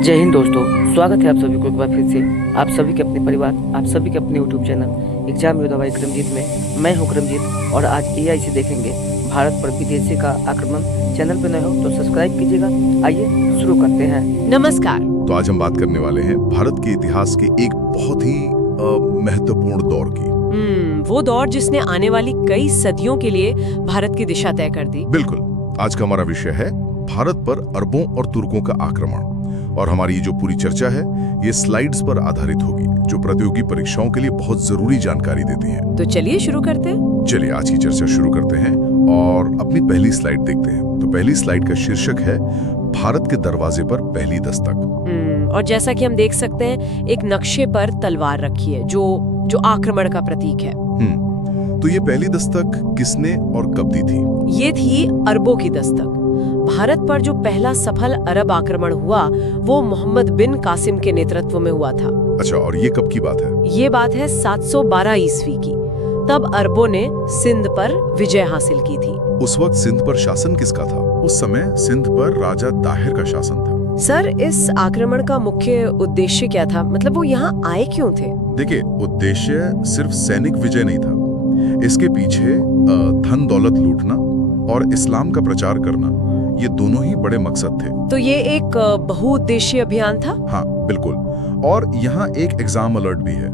जय हिंद दोस्तों, स्वागत है आप सभी को एक बार फिर से आप सभी के अपने परिवार, आप सभी के अपने यूट्यूब चैनल एग्जाम योद्धा बाई करमजीत में। मैं हूं करमजीत और आज एआई से देखेंगे भारत पर विदेशी का आक्रमण। चैनल पर नए हो तो सब्सक्राइब कीजिएगा। आइए शुरू करते हैं। नमस्कार। तो आज हम बात करने वाले हैं भारत के इतिहास के एक बहुत ही महत्वपूर्ण दौर की। वो दौर जिसने आने वाली कई सदियों के लिए भारत की दिशा तय कर दी। बिल्कुल। आज का हमारा विषय है भारत पर अरबों और तुर्कों का आक्रमण, और हमारी ये जो पूरी चर्चा है ये स्लाइड्स पर आधारित होगी जो प्रतियोगी परीक्षाओं के लिए बहुत जरूरी जानकारी देती है। तो चलिए शुरू करते हैं। चलिए आज की चर्चा शुरू करते हैं और अपनी पहली स्लाइड देखते हैं। तो पहली स्लाइड का शीर्षक है भारत के दरवाजे पर पहली दस्तक। और जैसा कि हम देख सकते हैं एक नक्शे पर तलवार रखी है जो आक्रमण का प्रतीक है। तो ये पहली दस्तक किसने और कब दी थी? ये थी अरबों की दस्तक। भारत पर जो पहला सफल अरब आक्रमण हुआ वो मोहम्मद बिन कासिम के नेतृत्व में हुआ था। अच्छा, और ये कब की बात है? ये बात है 712 ईस्वी की। तब अरबों ने सिंध पर विजय हासिल की थी। उस वक्त सिंध पर शासन किसका था? उस समय सिंध पर राजा ताहिर का शासन था। सर, इस आक्रमण का मुख्य उद्देश्य क्या था? मतलब वो यहाँ आए क्यों थे? देखिए, उद्देश्य सिर्फ सैनिक विजय नहीं था। इसके पीछे धन दौलत लूटना और इस्लाम का प्रचार करना, ये दोनों ही बड़े मकसद थे। तो ये एक बहुउद्देशीय अभियान था? हाँ, बिल्कुल। और यहाँ एक एग्जाम अलर्ट भी है।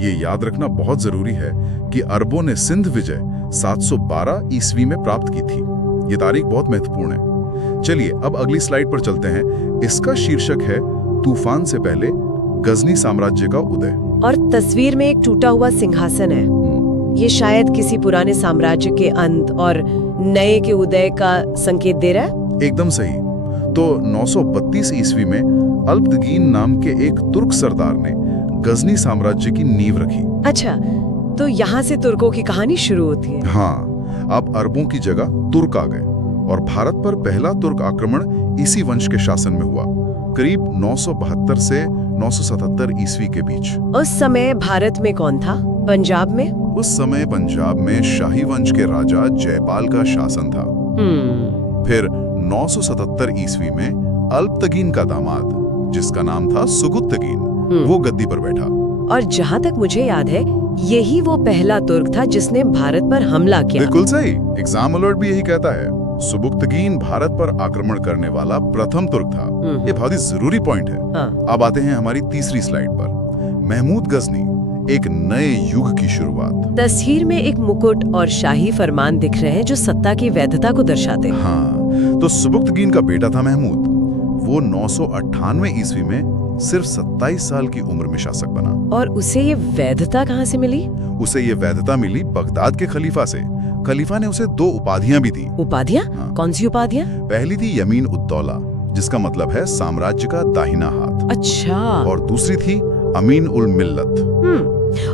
ये याद रखना बहुत जरूरी है कि अरबों ने सिंध विजय 712 ईस्वी में प्राप्त की थी। ये तारीख बहुत महत्वपूर्ण है। चलिए अब अगली स्लाइड पर चलते हैं। इसका शीर्षक है तूफान से पहले गजनी साम्राज्य का उदय। और तस्वीर में एक टूटा हुआ सिंहासन है। ये शायद किसी पुराने साम्राज्य के अंत और नए के उदय का संकेत दे रहा है। एकदम सही। तो 932 ईस्वी में अल्पतगीन नाम के एक तुर्क सरदार ने गजनी साम्राज्य की नींव रखी। अच्छा, तो यहाँ से तुर्कों की कहानी शुरू होती है। हाँ, अब अरबों की जगह तुर्क आ गए और भारत पर पहला तुर्क आक्रमण इसी वंश के शासन में हुआ, करीब 972 से 977 ईस्वी के बीच। उस समय भारत में कौन था? पंजाब में? उस समय पंजाब में शाही वंश के राजा जयपाल का शासन था। फिर 977 ईस्वी में अल्पतगीन का दामाद, जिसका नाम था सुगुत्तगीन, वो गद्दी पर बैठा। और जहाँ तक मुझे याद है यही वो पहला तुर्क था जिसने भारत पर हमला किया। बिल्कुल सही। एग्जाम अलर्ट भी यही कहता है। सुबुक्तगीन भारत पर आक्रमण करने वाला प्रथम तुर्क था। ये बहुत ही जरूरी पॉइंट है। हाँ। अब आते हैं हमारी तीसरी स्लाइड पर। महमूद गजनी, एक नए युग की शुरुआत। तस्वीर में एक मुकुट और शाही फरमान दिख रहे हैं जो सत्ता की वैधता को दर्शाते हैं। हाँ, तो सुबुक्तगीन का बेटा था महमूद। वो 998 ईस्वी में सिर्फ 27 साल की उम्र में शासक बना। और उसे ये वैधता कहाँ से मिली? उसे ये वैधता मिली बगदाद के खलीफा से। खलीफा ने उसे 2 उपाधियां भी दी। उपाधियां? हाँ। कौन सी उपाधियां? पहली थी यमीन उद्दौला, जिसका मतलब है साम्राज्य का दाहिना हाथ। अच्छा। और दूसरी थी अमीन उल मिल्लत।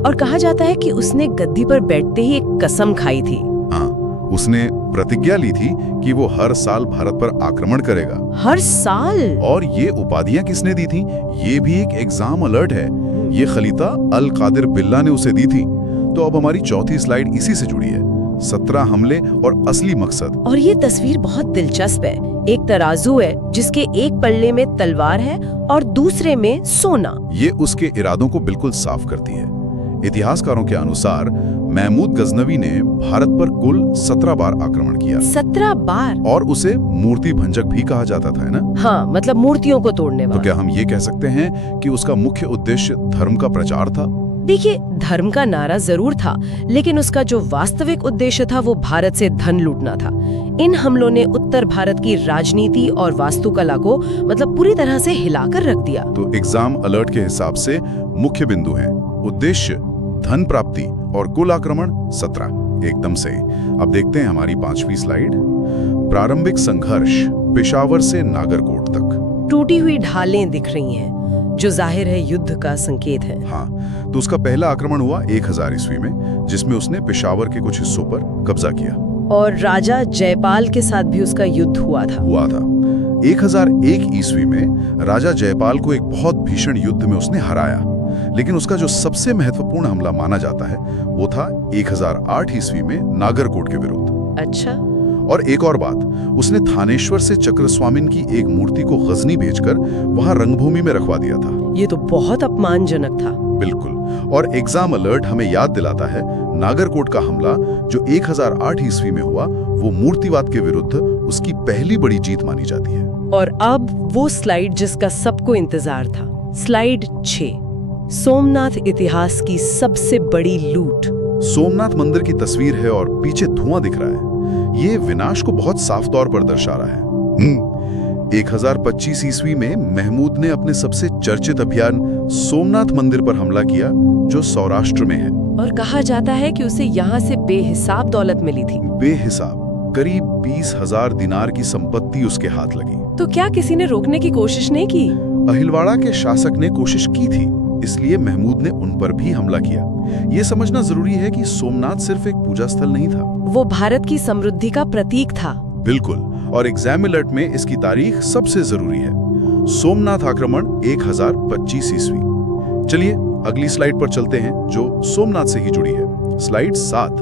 और कहा जाता है कि उसने गद्दी पर बैठते ही एक कसम खाई थी। हाँ, उसने प्रतिज्ञा ली थी कि वो हर साल भारत पर आक्रमण करेगा। हर साल? और ये उपाधियां किसने दी थी? ये भी एक एग्जाम अलर्ट है। ये खलीफा अल कादिर बिल्ला ने उसे दी थी। तो अब हमारी चौथी स्लाइड इसी से जुड़ी है। 17 हमले और असली मकसद। और ये तस्वीर बहुत दिलचस्प है। एक तराजू है जिसके एक पल्ले में तलवार है और दूसरे में सोना। ये उसके इरादों को बिल्कुल साफ करती है। इतिहासकारों के अनुसार महमूद गजनवी ने भारत पर कुल 17 बार आक्रमण किया। 17 बार? और उसे मूर्ति भंजक भी कहा जाता था, है ना? हाँ, मतलब मूर्तियों को तोड़ने वाला। तो क्या हम ये कह सकते हैं कि उसका मुख्य उद्देश्य धर्म का प्रचार था? देखिए, धर्म का नारा जरूर था, लेकिन उसका जो वास्तविक उद्देश्य था वो भारत से धन लूटना था। इन हमलों ने उत्तर भारत की राजनीति और वास्तुकला को मतलब पूरी तरह से हिलाकर रख दिया। तो एग्जाम अलर्ट के हिसाब से मुख्य बिंदु हैं उद्देश्य धन प्राप्ति और कुल आक्रमण 17। एकदम सही। अब देखते हैं हमारी 5वीं स्लाइड। प्रारंभिक संघर्ष पेशावर से नागरकोट तक। टूटी हुई ढालें दिख रही हैं, जो जाहिर है युद्ध का संकेत है। हाँ, तो उसका पहला आक्रमण हुआ 1000 ईस्वी में, जिसमें उसने पेशावर के कुछ हिस्सों पर कब्जा किया। और राजा जयपाल के साथ भी उसका युद्ध हुआ था। 1001 ईस्वी में राजा जयपाल को एक बहुत भीषण युद्ध में उसने हराया। लेकिन उसका जो सबसे महत्वपूर्ण हमला माना जाता है वो था 1008 ईस्वी में नागरकोट के विरुद्ध। अच्छा। और एक और बात, उसने थानेश्वर से चक्रस्वामिन की एक मूर्ति को गजनी भेजकर वहां रंगभूमि में रखवा दिया था। ये तो बहुत अपमानजनक था। बिल्कुल। और एग्जाम अलर्ट हमें याद दिलाता है नागरकोट का हमला जो 1008 ईस्वी में हुआ, वो मूर्तिवाद के विरुद्ध उसकी पहली बड़ी जीत मानी जाती है। और अब वो स्लाइड जिसका सबको इंतजार था, स्लाइड 6, सोमनाथ इतिहास की सबसे बड़ी लूट। सोमनाथ मंदिर की तस्वीर है और पीछे धुआं दिख रहा है। ये विनाश को बहुत साफ तौर पर दर्शा रहा है। 1025 ईस्वी में महमूद ने अपने सबसे चर्चित अभियान सोमनाथ मंदिर पर हमला किया, जो सौराष्ट्र में है। और कहा जाता है कि उसे यहाँ से बेहिसाब दौलत मिली थी। बेहिसाब, करीब 20,000 दिनार की संपत्ति उसके हाथ लगी। तो क्या किसी ने रोकने की कोशिश नहीं की? अहिलवाड़ा के शासक ने कोशिश की थी, इसलिए महमूद ने उन पर भी हमला किया। ये समझना जरूरी है कि सोमनाथ सिर्फ एक पूजा स्थल नहीं था, वो भारत की समृद्धि का प्रतीक था। बिल्कुल। और एग्जाम अलर्ट में इसकी तारीख सबसे जरूरी है, सोमनाथ आक्रमण 1025 ईस्वी। चलिए अगली स्लाइड पर चलते हैं, जो सोमनाथ से ही जुड़ी है। स्लाइड 7,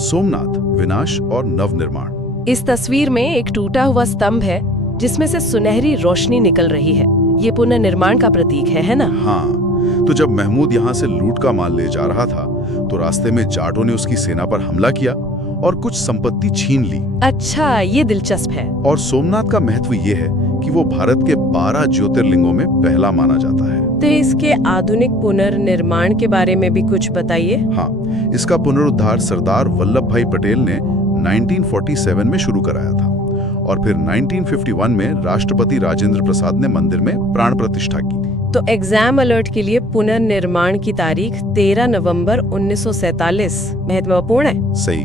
सोमनाथ, विनाश और नवनिर्माण। इस तस्वीर में एक टूटा हुआ स्तंभ है जिसमें से सुनहरी रोशनी निकल रही है। ये पुनर्निर्माण का प्रतीक है ना? हाँ। तो जब महमूद यहाँ से लूट का माल ले जा रहा था, तो रास्ते में जाटों ने उसकी सेना पर हमला किया और कुछ संपत्ति छीन ली। अच्छा, ये दिलचस्प है। और सोमनाथ का महत्व ये है कि वो भारत के 12 ज्योतिर्लिंगों में पहला माना जाता है। तो इसके आधुनिक पुनर्निर्माण के बारे में भी कुछ बताइए। हाँ, इसका पुनरुद्धार सरदार वल्लभ भाई पटेल ने 1947 में शुरू कराया था और फिर 1951 में राष्ट्रपति राजेंद्र प्रसाद ने मंदिर में प्राण प्रतिष्ठा की। तो एग्जाम अलर्ट के लिए पुनर्निर्माण की तारीख 13 नवंबर 1947 महत्वपूर्ण है। सही।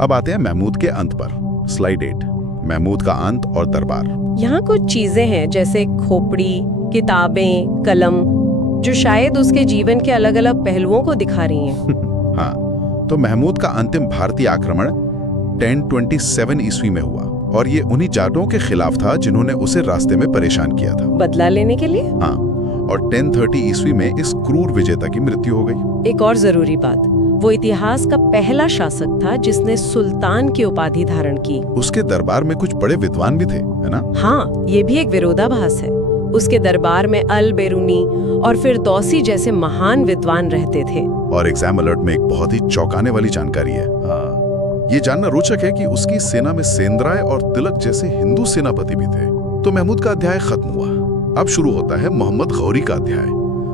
अब आते हैं महमूद के अंत पर। स्लाइड 8, महमूद का अंत और दरबार। यहाँ कुछ चीजें हैं जैसे खोपड़ी, किताबें, कलम, जो शायद उसके जीवन के अलग अलग पहलुओं को दिखा रही हैं। हाँ, तो महमूद का अंतिम भारतीय आक्रमण 1027 ईस्वी में हुआ और ये उन्हीं जाटों के खिलाफ था जिन्होंने उसे रास्ते में परेशान किया था। बदला लेने के लिए? हाँ, और 1030 ईस्वी में इस क्रूर विजेता की मृत्यु हो गई। एक और जरूरी बात, वो इतिहास का पहला शासक था जिसने सुल्तान की उपाधि धारण की। उसके दरबार में कुछ बड़े विद्वान भी थे, है ना? हाँ, ये भी एक विरोधाभास है। उसके दरबार में अल बेरूनी और फिर दौसी जैसे महान विद्वान रहते थे। और एग्जाम अलर्ट में एक बहुत ही चौंकाने वाली जानकारी है। ये जानना रोचक है कि उसकी सेना में सेंद्राय और तिलक जैसे हिंदू सेनापति भी थे। तो महमूद का अध्याय खत्म हुआ। अब शुरू होता है मोहम्मद गौरी का अध्याय।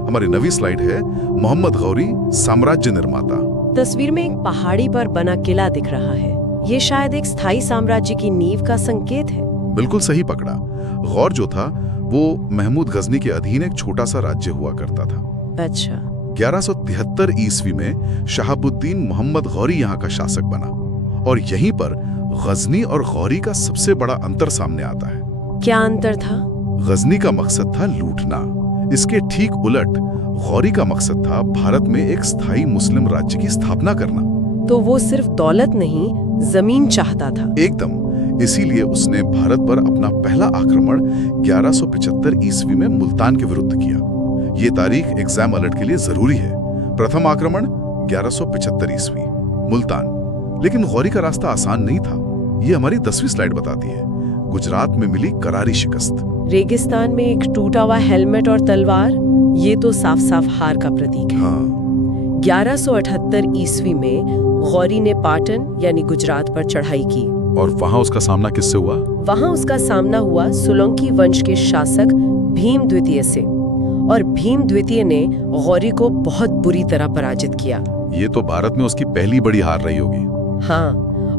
हमारी नवी स्लाइड है मोहम्मद गौरी, साम्राज्य निर्माता। तस्वीर में एक पहाड़ी पर बना किला दिख रहा है। ये शायद एक स्थायी साम्राज्य की नींव का संकेत है। बिल्कुल सही पकड़ा। गौर जो था वो महमूद गजनी के अधीन एक छोटा सा राज्य हुआ करता था। अच्छा। 1173 ईस्वी में शहाबुद्दीन मोहम्मद गौरी यहाँ का शासक बना और यहीं पर गजनी और गौरी का सबसे बड़ा अंतर सामने आता है। क्या अंतर था? गजनी का मकसद था लूटना, इसके ठीक उलट गौरी का मकसद था भारत में एक स्थायी मुस्लिम राज्य की स्थापना करना। तो वो सिर्फ दौलत नहीं, जमीन चाहता था। एकदम। इसीलिए उसने भारत पर अपना पहला आक्रमण 1175 ईस्वी में मुल्तान के विरुद्ध किया। ये तारीख एग्जाम अलर्ट के लिए जरूरी है। प्रथम आक्रमण 1175 ईस्वी, मुल्तान। लेकिन गौरी का रास्ता आसान नहीं था। ये हमारी 10वीं स्लाइड बताती है। गुजरात में मिली करारी शिकस्त। रेगिस्तान में एक टूटा हुआ हेलमेट और तलवार, ये तो साफ साफ हार का प्रतीक है। हाँ। 1178 ईस्वी में गौरी ने पाटन यानी गुजरात पर चढ़ाई की। और वहां उसका सामना किससे हुआ? वहां उसका सामना हुआ सोलंकी वंश के शासक भीम द्वितीय से, और भीम द्वितीय ने गौरी को बहुत बुरी तरह पराजित किया। ये तो भारत में उसकी पहली बड़ी हार रही होगी। हाँ,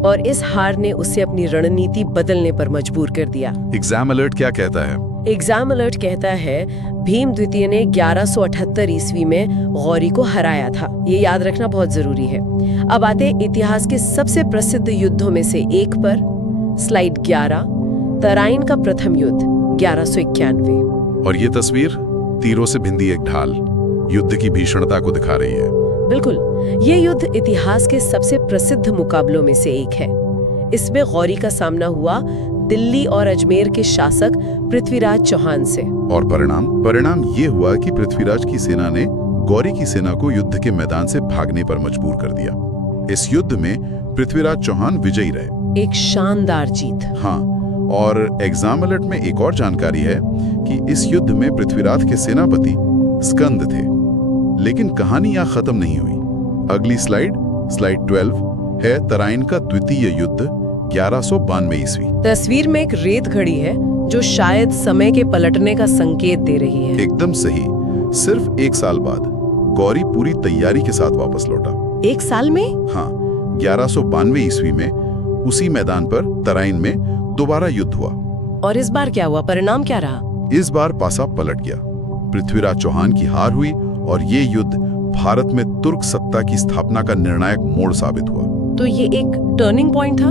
और इस हार ने उसे अपनी रणनीति बदलने पर मजबूर कर दिया। एग्जाम अलर्ट क्या कहता है? एग्जाम अलर्ट कहता है भीम द्वितीय ने 1178 ईस्वी में गौरी को हराया था। ये याद रखना बहुत जरूरी है। अब आते हैं इतिहास के सबसे प्रसिद्ध युद्धों में से एक पर। स्लाइड 11, तराइन का प्रथम युद्ध 1191। और ये तस्वीर तीरों से भिंदी एक ढाल युद्ध की भीषणता को दिखा रही है। बिल्कुल, ये युद्ध इतिहास के सबसे प्रसिद्ध मुकाबलों में से एक है। इसमें गौरी का सामना हुआ दिल्ली और अजमेर के शासक पृथ्वीराज चौहान से। और परिणाम ये हुआ कि पृथ्वीराज की सेना ने गौरी की सेना को युद्ध के मैदान से भागने पर मजबूर कर दिया। इस युद्ध में पृथ्वीराज चौहान विजयी रहे एक शानदार जीत। हाँ, और एग्जाम अलर्ट में एक और जानकारी है कि इस युद्ध में पृथ्वीराज के सेनापति स्कंद थे। लेकिन कहानी यहाँ खत्म नहीं हुई। अगली स्लाइड 12 है तराइन का द्वितीय युद्ध 1192 ईस्वी। तस्वीर में एक रेत खड़ी है जो शायद समय के पलटने का संकेत दे रही है। एकदम सही। सिर्फ 1 साल बाद गौरी पूरी तैयारी के साथ वापस लौटा। 1 साल में? हाँ, 1192 ईस्वी में उसी मैदान पर तराइन में दोबारा युद्ध हुआ। और इस बार क्या हुआ? परिणाम क्या रहा? इस बार पासा पलट गया। पृथ्वीराज चौहान की हार हुई और ये युद्ध भारत में तुर्क सत्ता की स्थापना का निर्णायक मोड़ साबित हुआ। तो ये एक टर्निंग पॉइंट था?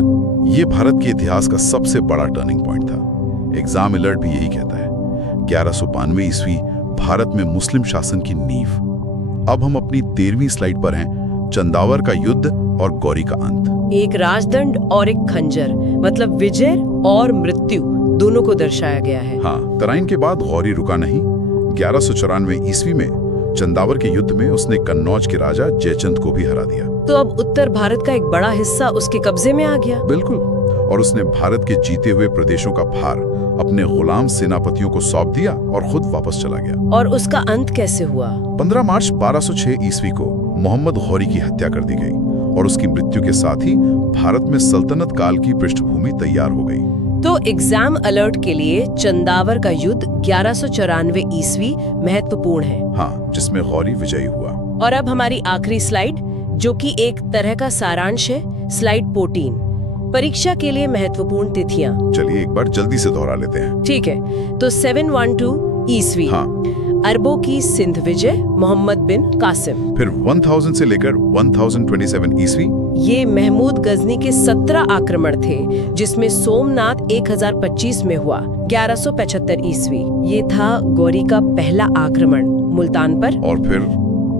ये भारत के इतिहास का सबसे बड़ा टर्निंग पॉइंट था। एग्जाम अलर्ट भी यही कहता है। 1192 ईस्वी भारत में मुस्लिम शासन की नींव। अब हम अपनी 13वीं स्लाइड पर हैं, चंदावर का युद्ध और गौरी का अंत। एक राजदंड और एक खंजर, मतलब विजय और मृत्यु दोनों को दर्शाया गया है। हाँ, तराइन के बाद गौरी रुका नहीं। 1194 ईस्वी में चंदावर के युद्ध में उसने कन्नौज के राजा जयचंद को भी हरा दिया। तो अब उत्तर भारत का एक बड़ा हिस्सा उसके कब्जे में आ गया। बिल्कुल। और उसने भारत के जीते हुए प्रदेशों का भार अपने गुलाम सेनापतियों को सौंप दिया और खुद वापस चला गया। और उसका अंत कैसे हुआ? 15 मार्च 1206 ईस्वी को मोहम्मद गौरी की हत्या कर दी गई और उसकी मृत्यु के साथ ही भारत में सल्तनत काल की पृष्ठभूमि तैयार हो गई। तो एग्जाम अलर्ट के लिए चंदावर का युद्ध 1194 ईस्वी महत्वपूर्ण है। हाँ, जिसमें गौरी विजयी हुआ। और अब हमारी आखिरी स्लाइड, जो कि एक तरह का सारांश है, स्लाइड 14। परीक्षा के लिए महत्वपूर्ण तिथियां। चलिए एक बार जल्दी से दोहरा लेते हैं। ठीक है, तो 712 ईस्वी हाँ। अरबों की सिंध विजय, मोहम्मद बिन कासिम। फिर 1000 से लेकर 1027 ईस्वी ये महमूद गजनी के 17 आक्रमण थे, जिसमें सोमनाथ 1025 में हुआ। 1175 ईस्वी ये था गौरी का पहला आक्रमण मुल्तान पर। और फिर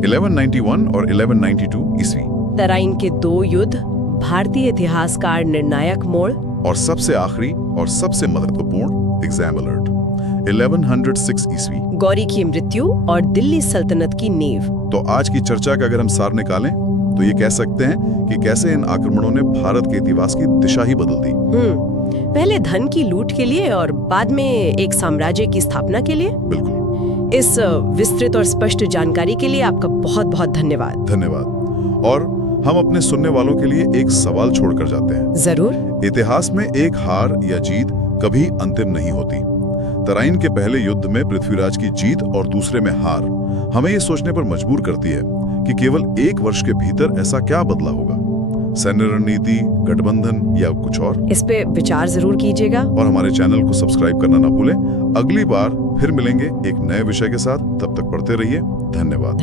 1191 और 1192 ईस्वी तराइन के 2 युद्ध, भारतीय इतिहासकार निर्णायक मोड़। और सबसे आखिरी और सबसे महत्वपूर्ण एग्जाम अलर्ट 1106 ईस्वी गौरी की मृत्यु और दिल्ली सल्तनत की नींव। तो आज की चर्चा का अगर हम सार निकालें तो ये कह सकते हैं कि कैसे इन आक्रमणों ने भारत के इतिहास की दिशा ही बदल दी। पहले धन की लूट के लिए और बाद में एक साम्राज्य की स्थापना के लिए। बिल्कुल। इस विस्तृत और स्पष्ट जानकारी के लिए आपका बहुत बहुत धन्यवाद। धन्यवाद। और हम अपने सुनने वालों के लिए एक सवाल छोड़कर जाते हैं। जरूर। इतिहास में एक हार या जीत कभी अंतिम नहीं होती। तराइन के पहले युद्ध में पृथ्वीराज की जीत और दूसरे में हार हमें ये सोचने पर मजबूर करती है कि केवल 1 वर्ष के भीतर ऐसा क्या बदला होगा। सैन्य रणनीति, गठबंधन या कुछ और? इस पे विचार जरूर कीजिएगा और हमारे चैनल को सब्सक्राइब करना ना भूलें। अगली बार फिर मिलेंगे एक नए विषय के साथ। तब तक पढ़ते रहिए। धन्यवाद।